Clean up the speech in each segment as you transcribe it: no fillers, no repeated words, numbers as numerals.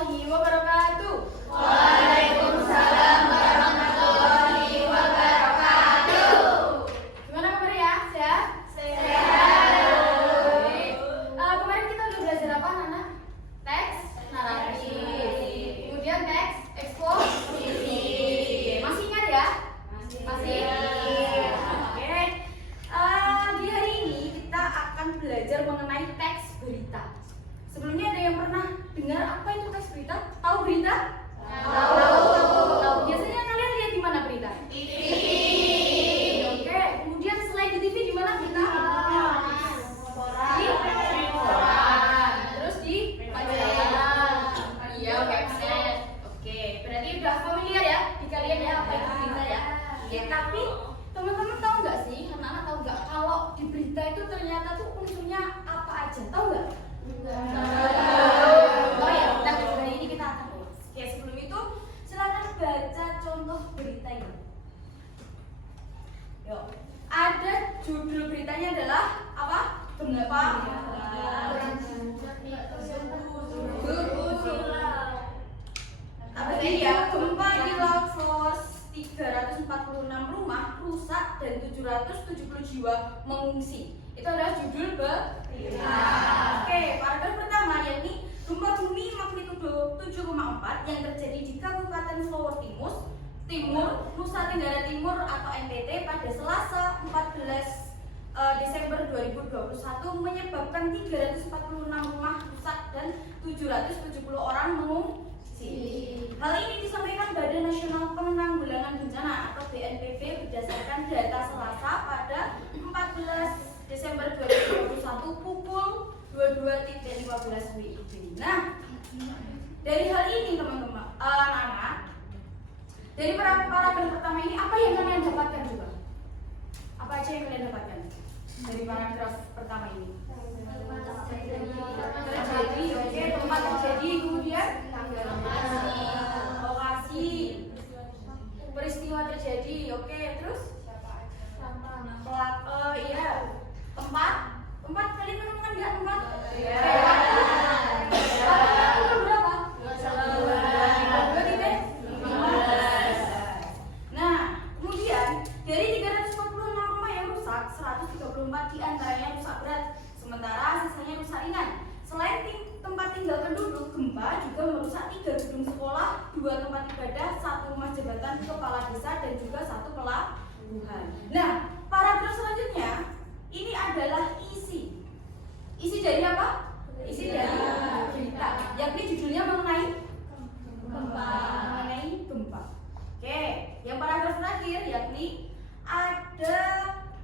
warahmatullahi wabarakatuh. Waalaikumsalam warahmatullahi wabarakatuh. Gimana kabar ya? Sehat? Sehat. Kemarin kita udah belajar apa, Nana? Teks naratif. Kemudian teks eksposisi. Masih ingat ya? Masih? Oke. Di hari ini kita akan belajar mengenai teks berita. Sebelumnya ada yang pernah dengar apa itu teks berita? Tahu berita? Tahu. Biasanya kalian lihat di mana berita? TV. Oke. Kemudian selain di TV di mana berita? Di koran. Terus di majalah. Iya, website. Oke. Berarti udah familiar ya di kalian ya apa itu berita ya? Oke. Tapi teman-teman tahu nggak sih? Anak-anak tahu nggak kalau di berita itu ternyata tuh unsurnya apa aja? Tahu nggak? Oh ya, bentar, hari ini kita akan bahas. Oke, sebelum itu silakan baca contoh berita ini. Yuk, ada judul beritanya adalah apa? Gempa. Apa tadi ya? Gempa di Laut Flores, 346 rumah rusak dan 770 jiwa mengungsi. Itu adalah judul berita. Oke, paragraf pertama yakni gempa bumi magnitudo 7,4 yang terjadi di Kabupaten Flores Timur, Nusa Tenggara Timur atau NTT pada Selasa 14 Desember 2021 menyebabkan 346 rumah rusak dan 770 orang mengungsi. Hal ini disampaikan Badan Nasional Penanggulangan Bencana atau BNPB berdasarkan data Selasa pada 14 Desember 2021 pukul 22.15 WIB. Nah, dari hal ini teman-teman, anak-anak, dari paragraf pertama ini apa yang kalian dapatkan juga? Apa aja yang kalian dapatkan dari paragraf pertama ini? Terjadi, oke, tempat terjadi, kemudian lokasi, peristiwa terjadi, oke, terus iya, tempat kalian menemukan nggak tempat? Pukul berapa? 2:15. Nah, kemudian dari 346 rumah yang rusak, 134 diantaranya rusak berat, sementara sisanya rusak ringan. Selain tempat tinggal penduduk, gempa juga merusak 3 gedung sekolah, 2 tempat ibadah, 1 rumah jabatan kepala desa dan juga 1 pelabuhan. Nah, paragraf selanjutnya ini adalah isi dari apa? Isi dari berita, yakni judulnya mengenai gempa. Oke, yang paragraf terakhir yakni ada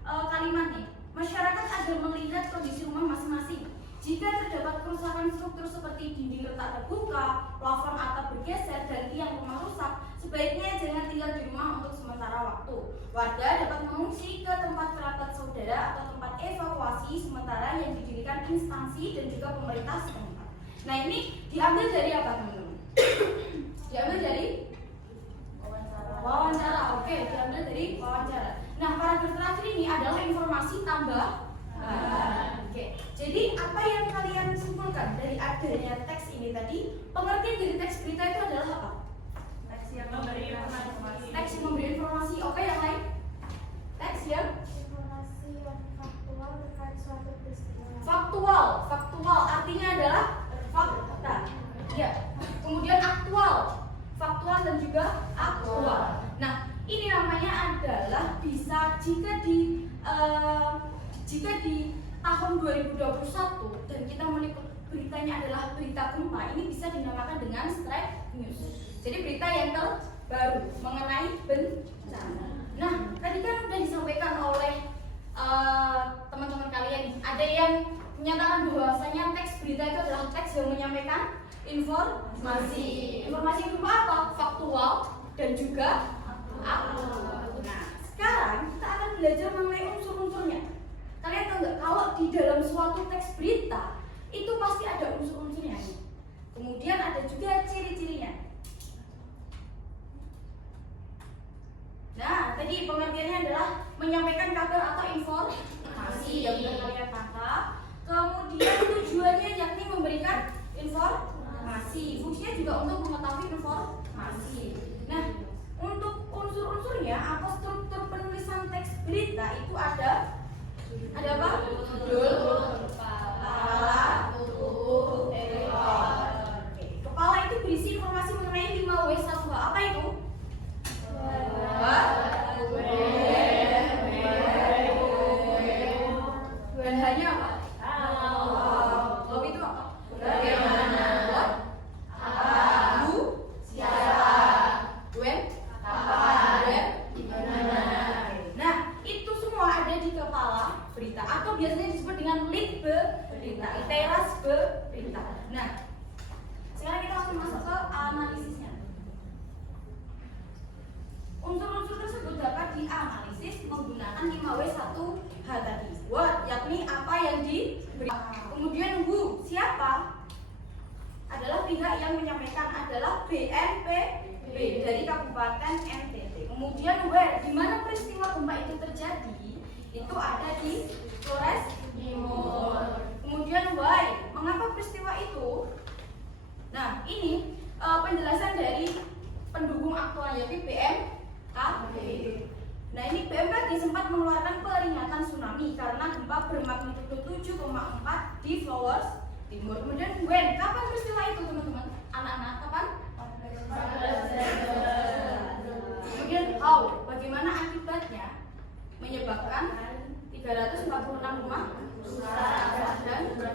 kalimat nih. Masyarakat agar melihat kondisi rumah masing-masing. Jika terdapat kerusakan struktur seperti dinding retak terbuka, plafon atap bergeser, dan tiang rumah rusak, sebaiknya jangan tinggal di rumah untuk sementara waktu. Warga dapat mengungsi ke tempat kerabat saudara atau tempat evakuasi sementara yang didirikan instansi dan juga pemerintah setempat. Nah, ini diambil dari apa, teman-teman? Diambil dari wawancara. Oke, diambil dari wawancara. Nah, paragraf terakhir ini adalah informasi tambahan. Oke, jadi apa yang kalian simpulkan dari adanya teks ini tadi? Pengertian dari teks berita itu adalah apa? Teks yang memberi informasi. Teks yang memberi informasi. Oke, yang lain? Teks yang Informasi yang faktual terkait suatu peristiwa. faktual artinya adalah fakta. Ya. Kemudian aktual dan juga aktual. Nah, ini namanya adalah bisa jika di tahun 2021 dan kita meliput beritanya adalah berita gempa, ini bisa dinamakan dengan strike news. Jadi berita yang terbaru mengenai bencana. Nah, tadi kan sudah disampaikan oleh teman-teman kalian. Ada yang menyatakan bahwasanya teks berita itu adalah teks yang menyampaikan informasi. Informasi berupa apa? Faktual dan juga aktual. Nah, sekarang kita akan belajar mengenai unsur-unsurnya. Kalian tahu nggak kalau di dalam suatu teks berita itu pasti ada unsur-unsurnya. Kemudian ada juga ciri-cirinya. Nah, tadi pengertiannya adalah menyampaikan kabar atau informasi yang sudah kalian tangkap. Kemudian tujuannya yakni memberikan informasi. informasi. Fungsinya juga untuk mengetahui informasi. Nah, untuk unsur-unsurnya atau struktur penulisan teks berita itu ada apa? Judul, kepala, tutup, ekor. Kepala itu berisi informasi mengenai 5W1H. Apa itu? Dan hanya apa? Tahu itu apa? Bagaimana? What? Who? Siapa? When? Kapan? Where? Di mana? Nah, itu semua ada di kepala berita atau biasanya disebut dengan lead berita, teras berita. Nah, sekarang kita langsung masuk ke analisisnya. Unsur-unsur tersebut dapat dianalisis menggunakan 5W1H tadi. What, yakni apa yang diberi. Kemudian who, siapa? Adalah pihak yang menyampaikan, adalah BNPB dari Kabupaten NTT. Kemudian where, di mana peristiwa gempa itu terjadi, itu ada di Flores Timur. Kemudian why, mengapa peristiwa itu? Nah, ini penjelasan dari pendukung aktual yaitu BMKG. Nah, ini BMKG sempat mengeluarkan peringatan tsunami karena gempa bermagnitudo 7,4 di Flores Timur. Kemudian when, kapan peristiwa itu teman-teman? Anak-anak, kapan? Kemudian how, bagaimana akibatnya menyebabkan 346 rumah rusak dan nah,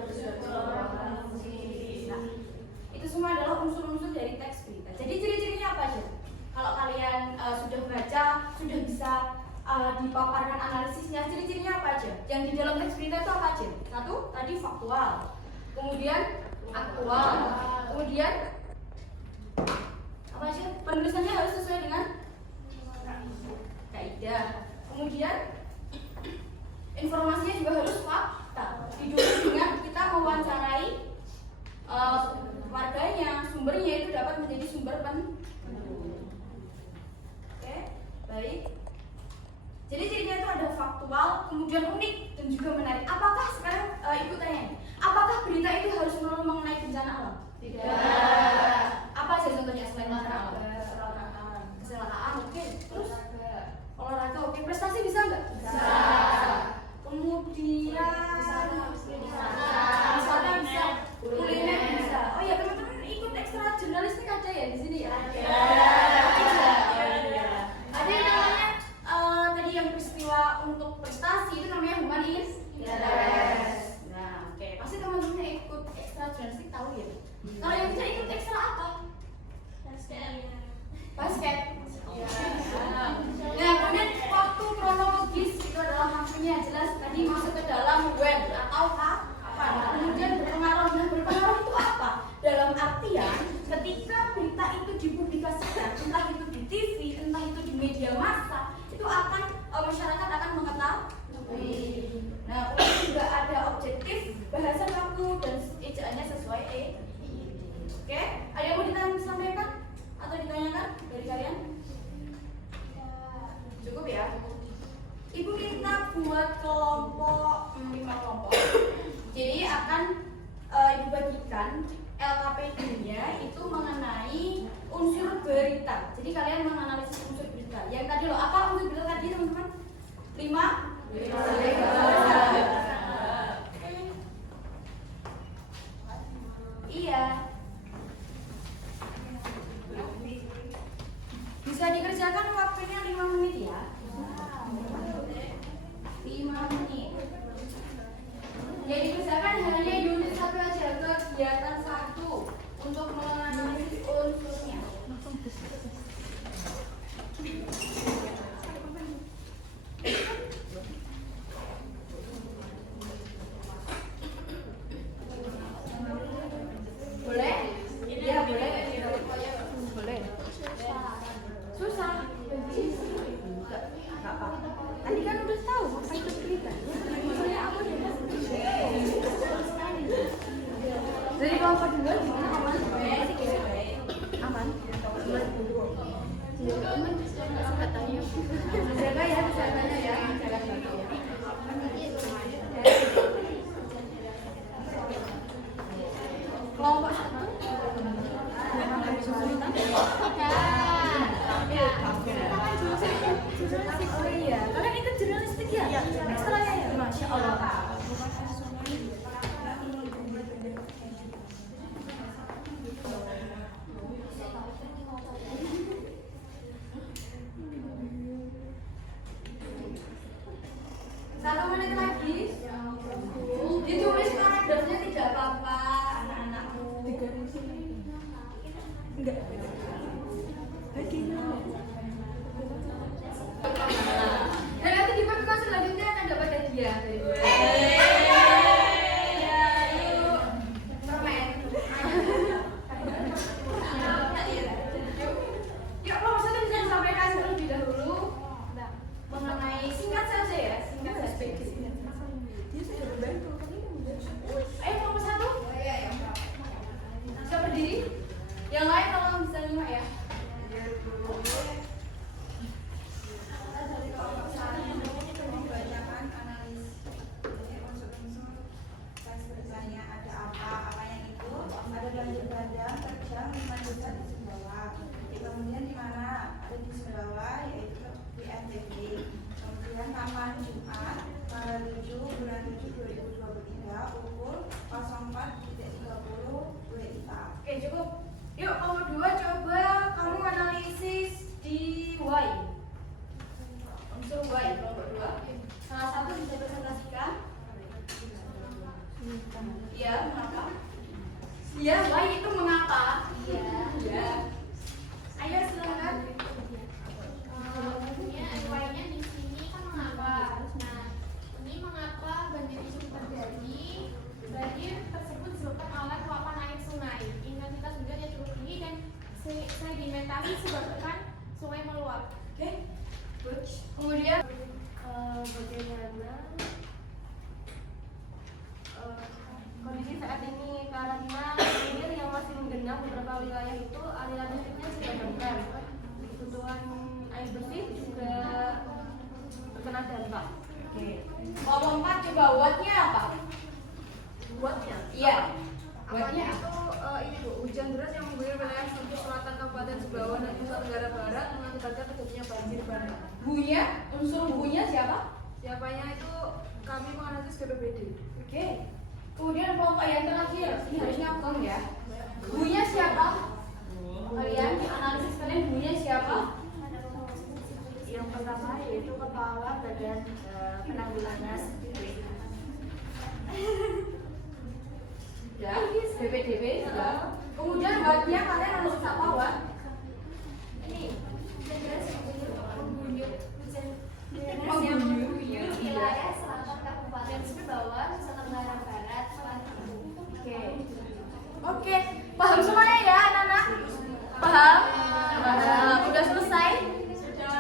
itu semua adalah unsur-unsur dari teks berita. Jadi ciri-cirinya apa aja? Kalau kalian sudah baca, sudah bisa dipaparkan analisisnya, ciri-cirinya apa aja? Yang di dalam teks berita itu apa aja? Satu, tadi faktual. Kemudian aktual. Kemudian apa aja? Penulisannya harus sesuai dengan kaidah. Kemudian informasinya juga harus fakta. Didukung dengan kita mewawancarai warganya, sumbernya itu dapat menjadi sumber pendukung. Oke, baik. Jadi cirinya itu ada faktual, kemudian unik dan juga menarik. Apakah sekarang ibu tanya, apakah berita itu harus melulu mengenai bencana alam? Tidak. Apa aja contohnya selain bencana alam? Kecelakaan, oke. Terus olahraga, oke. Prestasi bisa nggak? Bisa. Kemudian wisata bisa, kuliner bisa. Oh ya teman-teman ikut ekstra jurnalistik ada ya di sini ya? Ada yang namanya tadi yang peristiwa untuk prestasi itu namanya human interest. Nah, oke. Pasti teman-teman ikut ekstra jurnalistik tahu ya. Kalau yang tidak ikut ekstra apa? Basket. Nah, kemudian waktu kronologis itu adalah maksudnya jelas tadi masuk ke dalam when atau kapan. Kemudian berpengaruh. Nah, berpengaruh itu apa? Dalam artian ketika berita itu dipublikasikan, entah itu di TV, entah itu di media massa, itu akan masyarakat akan mengetahui. Nah, kemudian juga ada objektif, bahasa baku dan ejaannya sesuai Oke, ada yang mau disampaikan atau ditanyakan dari kalian? Cukup ya. Ibu kita buat kelompok 5 kelompok. Jadi akan ibu bagikan LKPD-nya itu mengenai unsur berita. Jadi kalian menganalisis unsur berita. Yang tadi loh, apa unsur berita tadi teman-teman? 5. Iya. Bisa dikerjakan waktunya 5 menit ya. 5 menit. Jadi dikerjakan hanya unit 1 aja, kegiatan 1 untuk menganalisis unsurnya. Boleh? Iya, boleh. Boleh. Susah. Enggak apa-apa. Tadi kan udah tahu apa itu berita. Maksudnya apa deh? Dari kelompok duluan gimana? Aman? Aman? Aman? Katanya. Jaga ya, kesehatan ya. Jalan bagus ya. Kelompok 1 1 menit lagi. Ditulis paragrafnya tidak apa-apa, anak-anakku. Dan nanti di pertemuan selanjutnya akan dapat hadiah dari gue. Ya, yuk. Permen. Yuk, Pak Ustadz bisa disampaikan terlebih dahulu mengenai singkat saja ya, singkat saja. Ayo nomor 1. Bisa berdiri. Yang lain tolong bisa nyimak ya. Kemudian di mana ada di sebelah bawah yaitu di NTB. Kemudian kapan Jumat tanggal 7 bulan 7 2023 pukul 04.30 WITA. Oke, cukup. Yuk, nomor 2 coba kamu analisis di Y. Unsur Y nomor 2. Salah satu bisa presentasikan. Iya, mengapa? Iya, Y itu mengapa? Iya. Iya. Ayo silakan. NY-nya di sini kan mengapa? Nah, ini mengapa banjir itu terjadi? Banjir tersebut disebabkan oleh luapan air sungai. Intensitas hujan yang cukup tinggi dan sedimentasi sebabkan sungai meluap. Oke. Good. Kemudian Bagaimana kondisi saat ini karena banjir yang masih menggenang beberapa wilayah itu aliran listriknya sudah berkurang, kebutuhan air bersih juga terkena dampak. oke. Nomor 4 coba wattnya apa? Buatnya Iya. Wattnya itu ini Bu, hujan deras yang mengguyur wilayah Sumber Selatan Kabupaten Sumbawa dan Nusa Tenggara Barat mengakibatkan terjadinya banjir bandang. Bu-nya, unsur Bu-nya siapa? Siapanya itu kami menganalisis BPBD. Oke. Kemudian kelompok yang terakhir, ini harusnya kong ya. Bu-nya siapa? Kalian analisis kalian Bu-nya siapa? Yang pertama yaitu Kepala Badan Penanggulangan Ya, BPDB sudah. Kemudian wattnya kalian analisis apa watt? Ini hujan deras yang mengguyur Mengguyur wilayah selatan Kabupaten Sumbawa, Nusa Tenggara Barat, Oke. Oke, paham semuanya ya anak-anak? Paham? Paham. Udah selesai?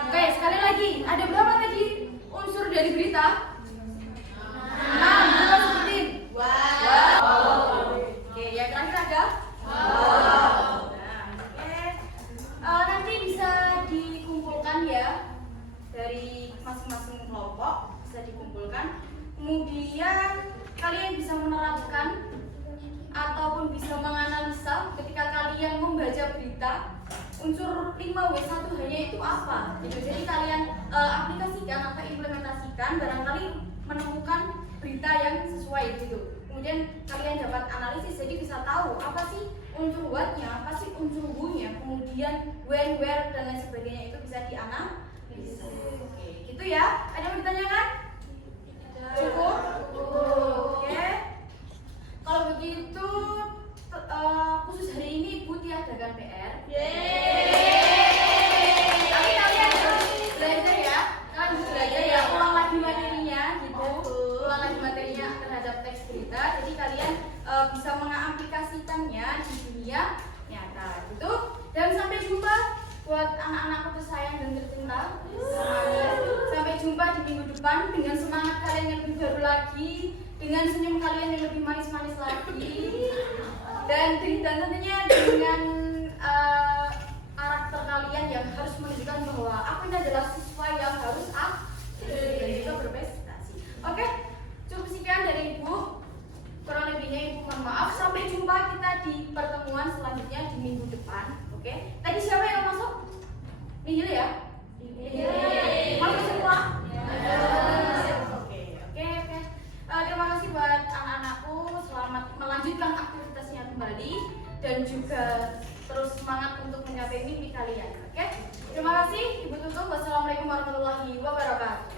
Oke, sekali lagi. Ada berapa tadi unsur dari berita? 6. Coba sebutin. Wow. Oke, yang terakhir ada? Wow. Nah, oke. Nanti bisa dikumpulkan ya dari masing-masing kelompok, bisa dikumpulkan. Kemudian kalian bisa menerapkan ataupun bisa menganalisa ketika kalian membaca berita unsur 5W1 hanya itu apa gitu. Jadi kalian aplikasikan atau implementasikan, barangkali menemukan berita yang sesuai gitu. Kemudian kalian dapat analisis, jadi bisa tahu apa sih unsur wattnya, apa sih unsur W-nya, kemudian when, where, dan lain sebagainya itu bisa dianalisis. Oke, gitu ya. Ada yang ditanyakan? Cukup? Oke. Kalau begitu khusus hari ini Ibu tiadakan PR. Tapi kalian harus belajar ya. Kalian harus belajar ya, ulang lagi materinya gitu. Ulang lagi materinya terhadap teks berita. Jadi kalian bisa mengaplikasikannya di dunia nyata gitu. Dan sampai jumpa buat anak-anakku tersayang dan tercinta semuanya. Sampai jumpa di minggu depan dengan semangat kalian yang lebih baru lagi, dengan senyum kalian yang lebih manis-manis lagi, dan tentunya dengan karakter kalian yang harus menunjukkan bahwa aku ini adalah siswa yang harus aktif dan juga berprestasi. Oke, cukup sekian dari Ibu. Kurang lebihnya Ibu mohon maaf. Sampai jumpa kita di pertemuan selanjutnya di minggu depan. Oke, tadi siapa yang masuk? Nihil ya? Masuk semua? Oke. Terima kasih buat anak-anakku. Selamat melanjutkan aktivitasnya kembali dan juga terus semangat untuk mencapai mimpi kalian. Oke? Terima kasih. Ibu tutup. Wassalamualaikum warahmatullahi wabarakatuh.